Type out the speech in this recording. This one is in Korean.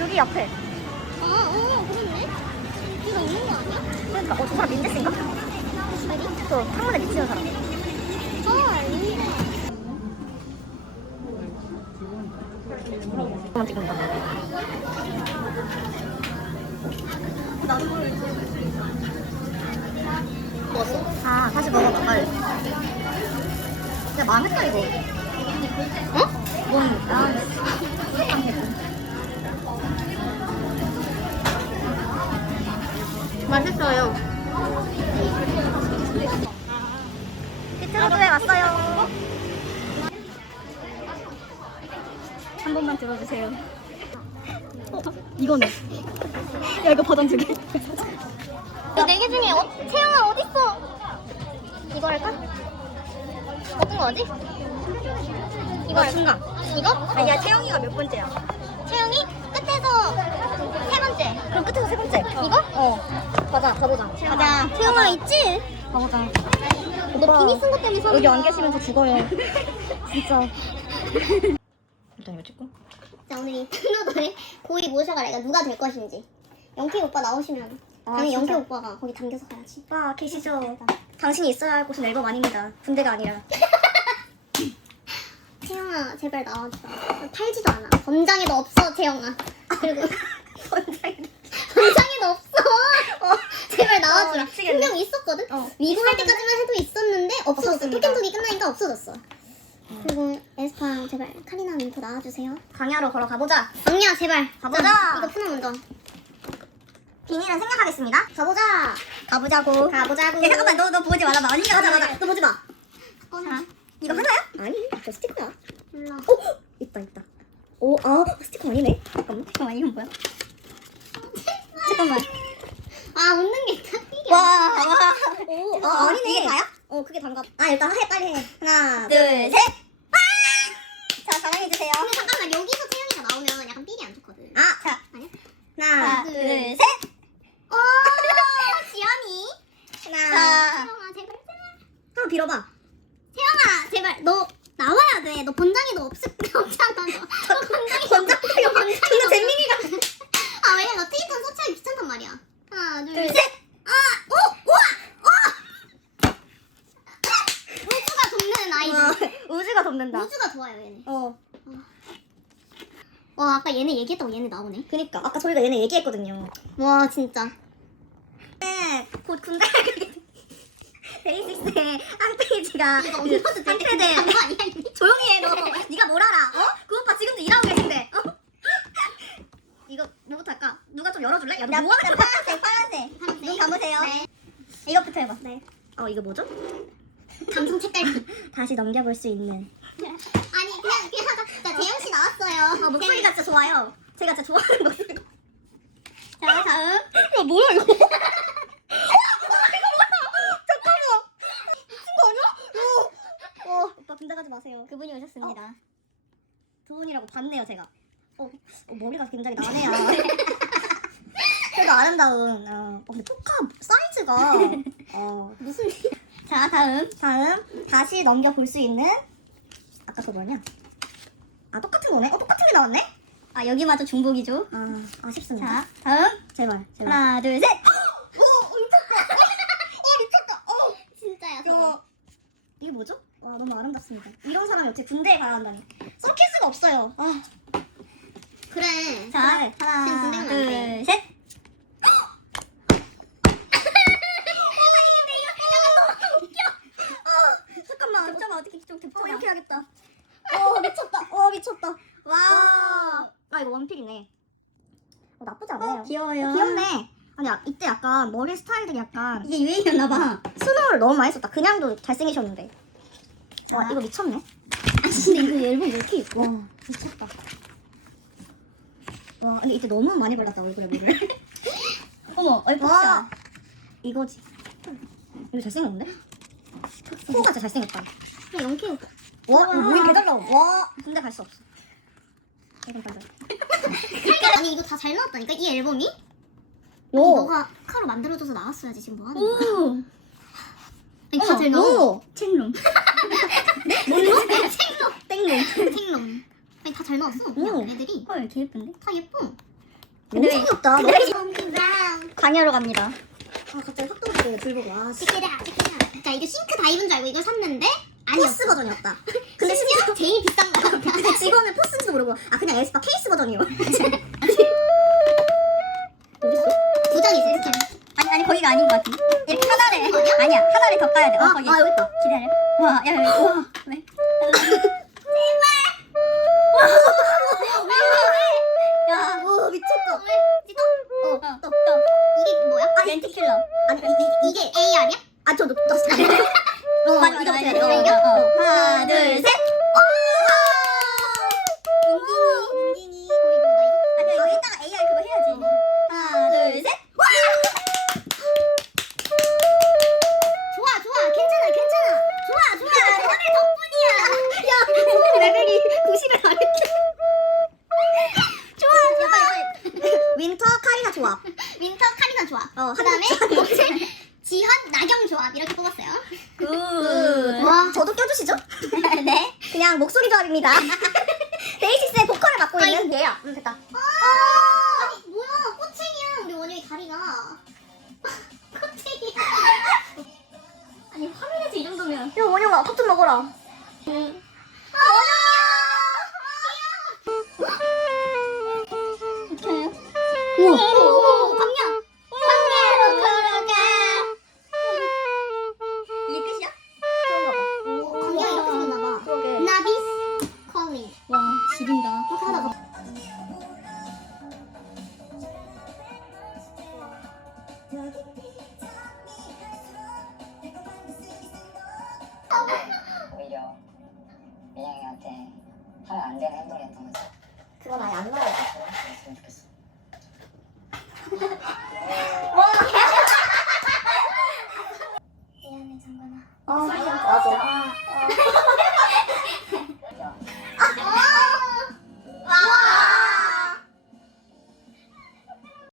여기 옆에. 아, 어, 그렇네. 이거 있는 거 아니야? 그러니까 어, 저 사람 민재씨인가? 저 창문에 미치는 사람. 어, 있네. 한번 찍는다. 먹었어? 아, 다시 먹어봐, 빨리. 진짜 망했다, 이거. 어? 뭔, 아, 맛있어요. 피트로드에 왔어요. 한 번만 들어주세요. 어, 이거는. 야, 이거 버전 두 개. 네개 중에 어, 채영아 어딨어? 이거 할까? 어떤 거지? 이거 할까? 중간. 이거? 아니야, 채영이가 몇 번째야? 채영이 끝에서 세 번째. 그럼 끝에서 세 번째. 이거? 어. 가자, 가보자. 가자. 채영아 있지? 가보자. 너 비니 쓴 것 때문에 서 여기 안 계시면 저 죽어요. 진짜. 일단 이거 찍고. 자 오늘 이 탕로더의 고이 모셔가라 이거 누가 될 것인지 영케이 오빠 나오시면 아, 당연히? 영케이 오빠가 거기 당겨서 가야지 아, 계시죠. 당신이 있어야 할 곳은 앨범 아닙니다. 군대가 아니라. 채영아 제발 나와주라 팔지도 않아 권장에도 없어 채영아 그리고 원장이. 권장에도 없어 제발 나와주라 어, 미치겠네. 분명 있었거든 어. 미국 할 때까지만 해도 있었는데 없어졌어. 토끼톡이 끝나니까 없어졌어 그리고 에스파 제발 카리나 민코 나와주세요 강야로 걸어 가보자. 언니야 제발 가보자. 자, 이거 푸는 먼저 비닐은 생략하겠습니다. 가보자 가보자고. 가보자고 야, 잠깐만, 너, 너 보지. 나 언니가 하자. 맞아 너 보지 마 자, 이거 하나야? 아니 저 스티커야 몰라 오! 있다, 있다. 오, 아, 스티커 아니네. 잠깐만. 잠깐만, 이건 뭐야? 잠깐만. 아 웃는 게 와, 와. 오, 어, 아, 아니네. 이게 다야? 어, 그게 단가. 아 일단 해 빨리 해 하나, 둘, 둘, 셋. 자, 사랑해주세요. 근데 잠깐만 여기서 채영이가 나오면 약간 삘이 안 좋거든 아, 자. 아니야? 하나, 둘, 둘, 셋. 오 지연이 하나. 채영아 제발 제발 한번 빌어봐. 채영아 제발 너 나와야 돼너 본장에도 없을 없잖아 너 너 본장에 권장 타요. 근데 잼민이가. 아 왜냐면 너 트위터 서치하기 귀찮단 말이야 하나 둘, 둘셋 셋. 아! 오! 우와! 와! 우주가 돕는 아이들 와, 우주가 좋아요 얘네 어. 와 아까 얘네 얘기했다고 얘네 나오네 그니까 아까 저희가 얘네 얘기했거든요. 와 진짜 네, 곧 군대 가게 데이식스의 한 페이지가 이거 그 올려도 돼? 한 이미? 조용히 해 너. 네가 뭘 알아? 어? 그 오빠 지금도 일하고 계신데. 어? 이거 뭐부터 할까? 누가 좀 열어줄래? 야, 너 뭐하는 거야? 파란색, 파란색. 파란색. 눈 감으세요. 네. 이것부터 해봐. 네. 어, 이거 뭐죠? 감성 책갈피 다시 넘겨볼 수 있는. 아니 그냥 그냥 하자 자 재영 씨 나왔어요 아, 목소리가 진짜 좋아요. 제가 진짜 좋아하는 목소리. 자 다음 야, 뭐야, 이거? 잠깐만. 미친 거 아니야? 어, 어, 오빠 군대 가지 마세요. 그분이 오셨습니다 두 분이라고 봤네요, 제가. 어, 어, 머리가 굉장히 나네요. 그래도 아름다운. 어, 어, 근데 포카 사이즈가. 어. 무슨 자, 다음. 다음. 다시 넘겨볼 수 있는. 아까 그거 뭐냐? 아, 똑같은 거네? 어, 똑같은 게 나왔네? 아 여기마저 중복이죠 아, 아쉽습니다. 자 다음 제발, 제발. 하나 둘 셋 오, 미쳤다. 어, 미쳤다. 어. 진짜야 저거 저 이게 뭐죠? 와 너무 아름답습니다. 이런 사람이 어떻게 군대에 가야 한다니. 썩힐 수가 없어요. 아, 그래 자 지금 하나 군대는 안 돼. 둘 셋. 아, 잠깐만 겹쳐봐 어떻게 좀 겹쳐봐. 어, 이렇게 해야겠다. 어 미쳤다. 어 미쳤다. 와. 아 이거 원필이네. 어, 나쁘지 않네요. 귀여워요 귀엽네. 아니 아, 이때 약간 머리 스타일들이 약간 이게 유행이었나봐 스노우를 너무 많이 썼다. 그냥도 잘생기셨는데. 와 자. 이거 미쳤네. 아 근데 이거 앨범 왜 이렇게 예뻐 와 미쳤다. 와 근데 이때 너무 많이 발랐다 얼굴에 물을. 어머 얼굴 와 이거지. 이거 잘생겼는데? 코가 진짜 잘생겼다. 영케이 와 모임 개달라. 와 군대 갈수 없어. 이건 달라. 아니 이거 다 잘 나왔다니까 이 앨범이 아니, 오. 너가 카로 만들어줘서 나왔어야지 지금 뭐 하는 거야 오. 아니 다 잘 나와 오. 책롱 뭘로? 책롱 땡롱. 책롱 아니 다 잘 나왔어. 그냥 오. 애들이 헐, 개 예쁜데? 다 예뻐. 근데 왜- 아, 귀엽다. 근데 왜 광야로 갑니다. 아 갑자기 확 떨어지네 불 보고 와 치키라 치키라 자 이거 싱크 다이브인 줄 알고 이걸 샀는데 포스 버전이었다. 근데 심지어 제일 비싼 거 근데 직원은 포스인지도 모르고 아 그냥 에스파 케이스 버전이요. 두 장이 있어 스캔 아니 아니 거기가 아닌 것 같은데. 이렇게 하나를? 아니야 하나를 더 까야 돼. 어 아, 거기. 아 여기 있다 기다려. 와, 야, 야, 와, 왜? 저도 껴주시죠? 네. 그냥 목소리 조합입니다. 데이시스의 보컬을 맡고 아, 있는 얘야. 음, 됐다. 아 아니 뭐야 꼬챙이야 우리 원영이 다리가 꼬챙이야 아니, 화면에서 이 정도면. 야, 원영아, 밥좀 먹어라. 오,